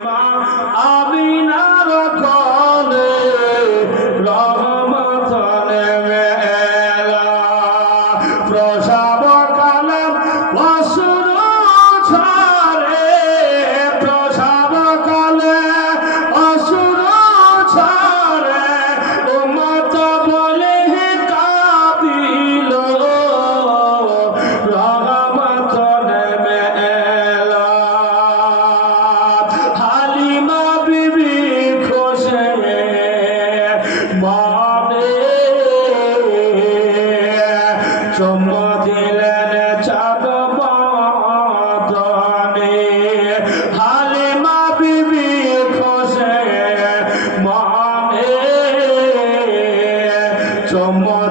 Amém.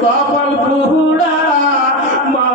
কপাল পুরা মা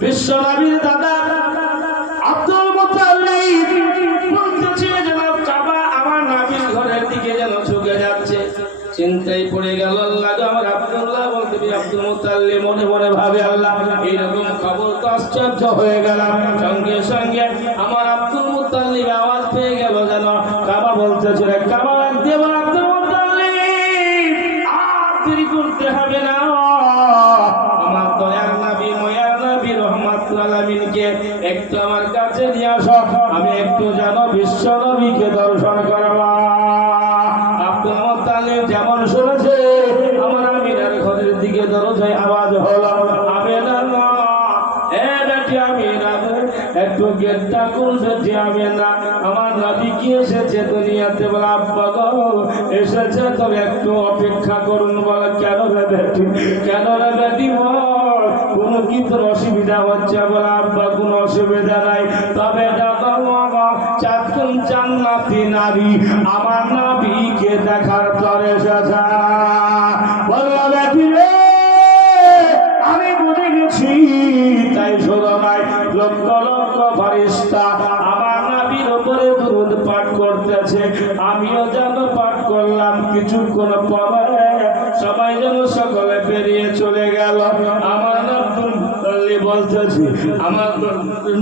বিশ্ব দাদা কাবা ঘরের দিকে যেন যাচ্ছে। চিন্তায় পড়ে গেল আমার আব্দুল্লাহ বলতে আব্দুল মোতাল্লি মনে মনে ভাবে আল্লাহ এরকম খবর তো আশ্চর্য হয়ে গেলাম। সঙ্গে সঙ্গে তো যেন বিশ্বনবীকে দর্শন করবা। আব্দুল মোতালিব যেমন শুনেছে, আমার আমিনার ঘরের দিকে দরজায় আওয়াজ হল, আমেনার মা একটু গেটটা খুলবে যে আমেনা, আমার নবী কি এসেছে দুনিয়াতে? বলে, আব্বা গো, এসেছে, তবে একটু অপেক্ষা করুন। বলে, কেন রে বেটি, কেন রে বেটি কোনো অসুবিধা হচ্ছে? বলে, আব্বা, কোনো অসুবিধা নাই, তবে ডাকা জান্নাতি নারী আমার নবীকে দেখার পরে আমি বুঝে গেছি তাই শোনো নাই, লক্ষ লক্ষ ফারিস্তা আমার নাবির উপরে দুরুদ পাঠ করতেছে। আমিও যেন পাঠ করলাম, কিছুক্ষণ পরে সবাই যেন সকলে বেরিয়ে চলে গেল। আমার বলতেছি, আমার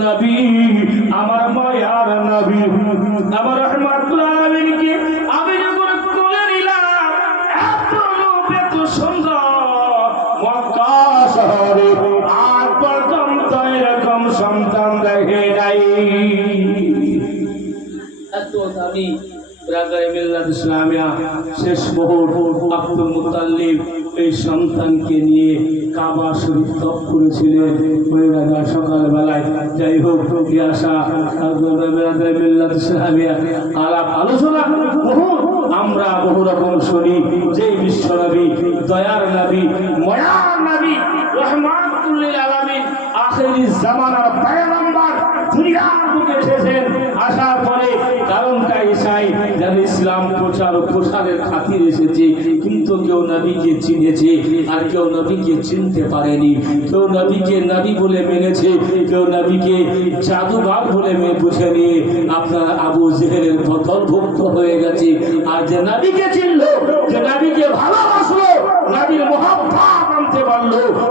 নবী এই সন্তানকে নিয়ে কাবা সকালবেলায় যাই হোক আলোচনা আমরা বহু রকম শুনি যে বিশ্ব নবী, দয়ার নবী, ময়ার নবী আখেরি জামানার বুকে এসেছেন আসার পরে কারণটা এসাই যেন ইসলাম ও প্রসারের খাতির এসেছে। কিন্তু কেউ নবীকে চিনেছে আর কেউ নবীকে চিনতে পারেনি। কেউ নবীকে নবী বলে মেনেছে, কেউ নবীকে বলে মেয়ে আপনার আবু হয়ে গেছে। আর যে নবীকে চিনলো, যে নবীকে ভালোবাসলো, নবীর মানতে পারল, ও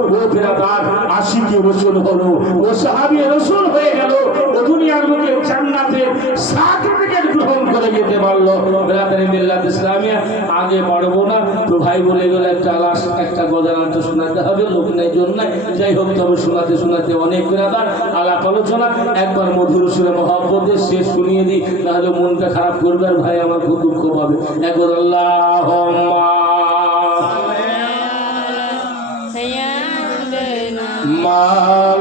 আশিকে রসুল হলো, ও সাহাবি রসুল হয়ে গেল। আগে বাড়বো না। তো ভাই বলে গেলে একটা লাশ একটা গজানান্ত শোনাতে হবে লোক নেই জন্য যাই হোক তবে শোনাতে শোনাতে অনেক বেড়াবার আলাপ আলোচনা। একবার মধুর সুরে মহাব্বতে সে শুনিয়ে দিই তাহলে মনটা খারাপ করবে ভাই আমার খুব দুঃখ পাবে। একবার আল্লাহ মা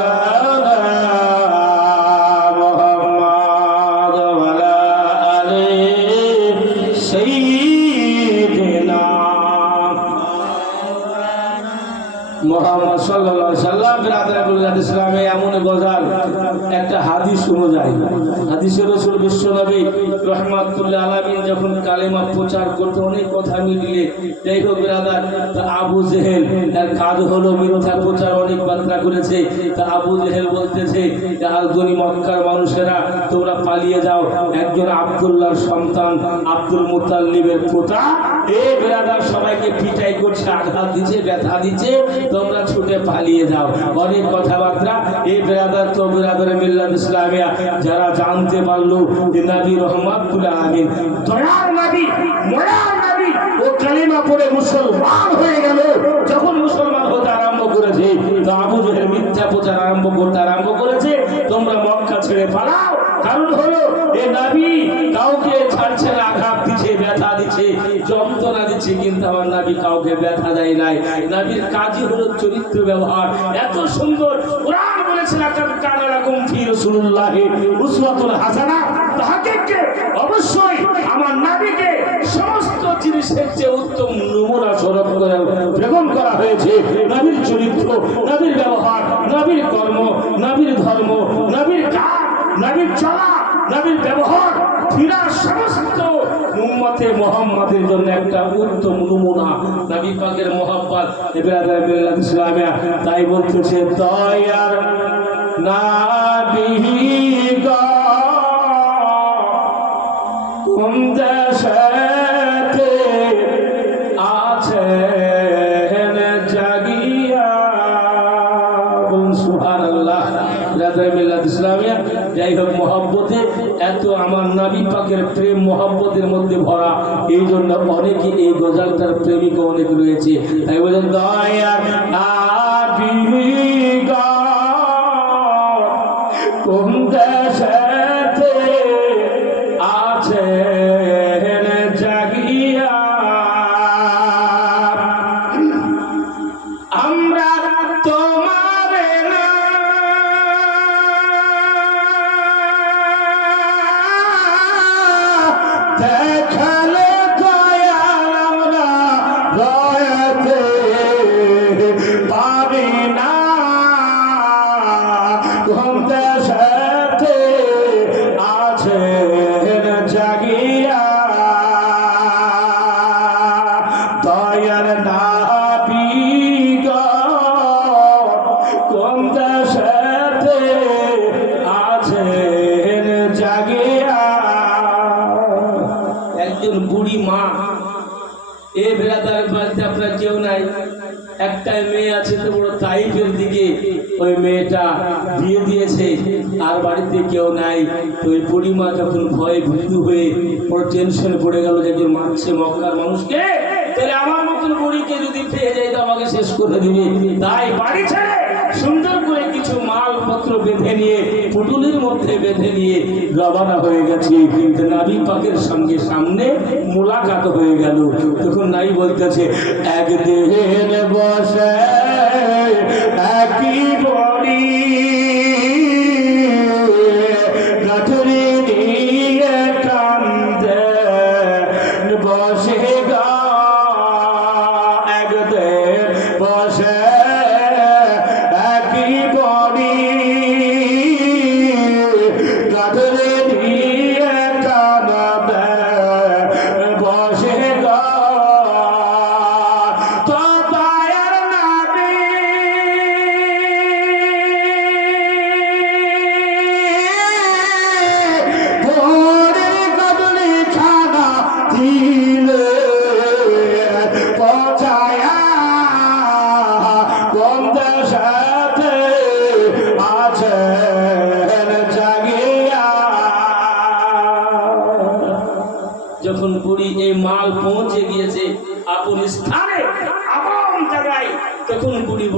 মোহাম্মদ আলাইহি সাল্লাম বিরাদরাতুল ইসলামে এমন গজাল একটা হাদিস অনুযায়ী হাদিসে রাসূল বিশ্বনবী রহমাতুল্লাহ আলামিন যখন কালেমা প্রচার করতে অনেক কথা মিলিয়ে, যাই হোক বিরাদার, তা আবু জেহেল, তার কাজ হলো মিথ্যা প্রচার অনেক বার্তা করেছে। তা আবু জেহেল বলতেছে যে আলগনি মক্কার মানুষেরা, তোমরা পালিয়ে যাও। একজন আব্দুল্লাহর সন্তান আব্দুল মুতাল্লিবের পোতা। এ বিরাদার, সবাইকে পিটাই করছে, আঘাত দিচ্ছে, ব্যথা দিচ্ছে, তোমরা ছুটে পালিয়ে যাও। অনেক কথাবার্তা। এই বেরাদার তো বেরাদার মিল্লাত ইসলামিয়া, যারা জানতে পারল যে নবী রহমাতুল্লাহ আমিন দয়ার নবী, ময়ার নবী ও কালিমা পড়ে মুসলমান হয়ে গেল। যখন মুসলমান হতে আরম্ভ করেছে, তো আবু মিথ্যা প্রচার আরম্ভ করতে আরম্ভ করেছে, তোমরা মক্কা ছেড়ে পালাও। কারণ হলো, এ নবী কাউকে ছাড়ছে না, আঘাত দিচ্ছে ব্যথা দিচ্ছে যন্ত্রণা দিচ্ছে, কিন্তু আমার নাবি কাউকে ব্যথা দেয় নাই। নাবির কাজই হলো চরিত্র ব্যবহার। এত সুন্দর নবীর ব্যবহার, নবীর সমস্ত উম্মতে মোহাম্মদের জন্য একটা উত্তম নমুনা। নবী পাকের মোহাম্মদ ইব্রাহিম ইসলামিয়া। তাই বলতেছে, দয়ার যাই হোক মহব্বতে, এত আমার নবী পাকের প্রেম মহব্বতের মধ্যে ভরা। এই জন্য অনেকে এই গজালটার প্রেমিক অনেক রয়েছে। তাই বলেন দয়ার কোন দেশেতে আছে জাগিয়া? আমরা তোমার দেখালে দয়া আমরা একজন বুড়ি মা। এ বেড়াদার বাড়িতে আপনার কেউ নাই। একটাই মেয়ে আছে তো বড় তাইফের দিকে ওই মেয়েটা বিয়ে দিয়েছে। আর বাড়িতে কেউ নাই। তো ওই বুড়ি মা যখন ভয়ে ভীতু হয়ে বড় টেনশন পড়ে গেল যে একজন মানছে মক্কার মানুষকে, তাহলে আমার মতন বুড়িকে যদি পেয়ে যায়, তো আমাকে শেষ করে দিবে। তাই বাড়ি ছেড়ে সুন্দর করে কিছু মালপত্র বেঁধে নিয়ে পুটুলির মধ্যে বেঁধে নিয়ে রবানা হয়ে গেছে। কিন্তু নাবি পাকের সঙ্গে সামনে মোলাকাত হয়ে গেল। তখন নাই বলতেছে, একদিন বসে একই Yeah.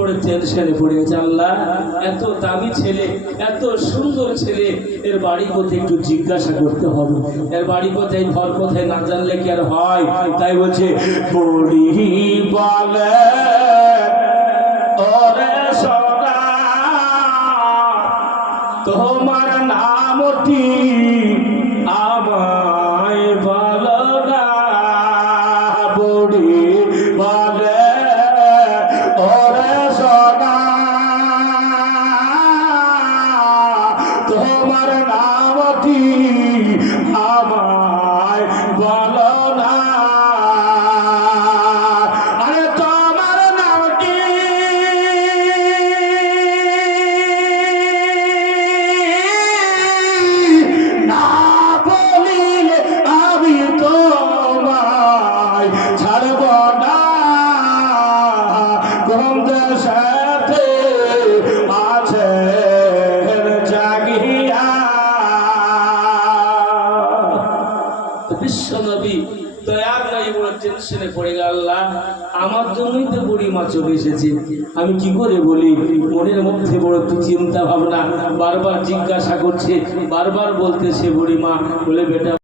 বুড়ি টেনশনে পড়ে আল্লাহ, এত দামি ছেলে, এত সুন্দর ছেলে, এর বাড়ি পথে একটু জিজ্ঞাসা করতে হবে। এর বাড়ি কোথায়, ঘর পথে না জানলে কি আর হয়? তাই বলছে তোমার নামটি তোমার নামটি আমায় বলো না। তোমার নামটি না বলিলে আমি তোমায় ছাড়ব না। গন্ধের সাথে আছে মা চলে এসেছে। আমি কি করে বলি, মনের মধ্যে বড় চিন্তা ভাবনা, বারবার জিজ্ঞাসা করছে, বারবার বলতেছে বুড়ি মা, বলে, বেটা